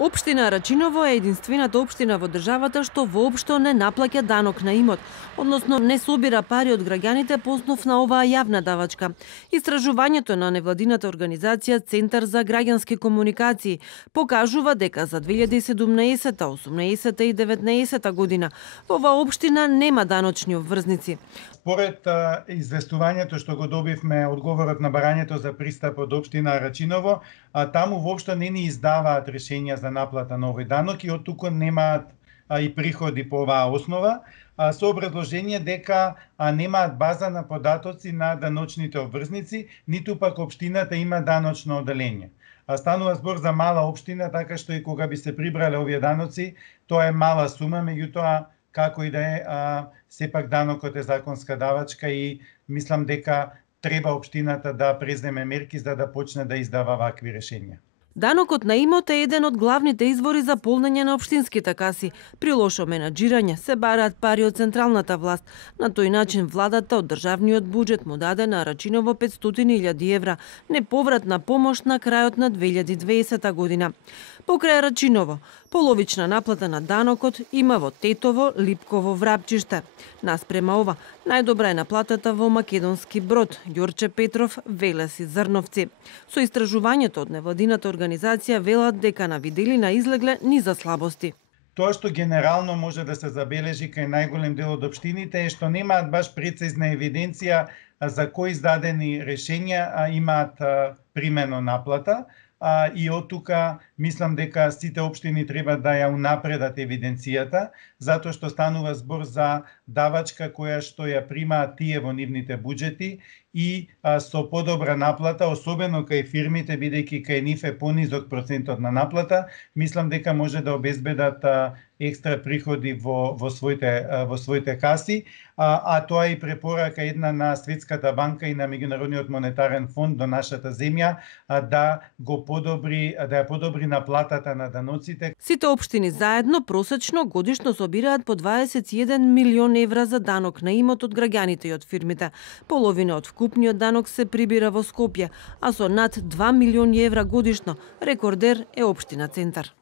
Општина Рачиново е единствената општина во државата што воопшто не наплаќа данок на имот, односно не собира пари од граѓаните по основ на оваа јавна давачка. Истражувањето на невладината организација Центар за граѓански комуникации покажува дека за 2017, 18 и 19 година во оваа општина нема даночни обврзници. Според известувањето што го добивме одговорот на барањето за пристап од општина Рачиново, таму воопшто не ни издаваат решенја за наплата на овој данок и оттуку немаат и приходи по оваа основа, со образложение дека немаат база на податоци на даночните обврзници, ниту пак општината има даночно оделение. Станува збор за мала општина, така што и кога би се прибрале овие даноци, тоа е мала сума, меѓутоа како и да е, сепак данокот е законска давачка и мислам дека треба општината да преземе мерки за да почне да издава вакви решенја. Данокот на имот е еден од главните извори за полнење на општинските каси. При лошо менаџирање се бараат пари од централната власт. На тој начин владата од државниот буџет му даде на Рачиново 500.000 евра неповратна помош на крајот на 2020 година. Покрај Рачиново, половична наплата на данокот има во Тетово, Липково, Врапчиште. Наспрема ова, најдобра е наплатата во Македонски Брод, Ѓорче Петров, Велес и Зрновци. Со истражувањето од невладината организација велат дека на виделина излегле низа слабости. Тоа што генерално може да се забележи кај најголем дел од општините е што немаат баш прецизна евиденција за кои издадени решенја имаат примено наплата, и од тука мислам дека сите општини треба да ја унапредат евиденцијата, затоа што станува збор за давачка која што ја примаат тие во нивните буџети и со подобра наплата, особено кај фирмите, бидејќи кај нив е понизок процентот на наплата, мислам дека може да обезбедат екстра приходи во своите каси, а тоа е и препорака една на Светската банка и на Меѓународниот монетарен фонд до нашата земја да ја подобри наплатата на даноците. Сите општини заедно просечно годишно собираат по 21 милион евра за данок на имот од граѓаните и од фирмите. Половина од вкупниот данок се прибира во Скопје, а со над 2 милиони евра годишно рекордер е општина Центар.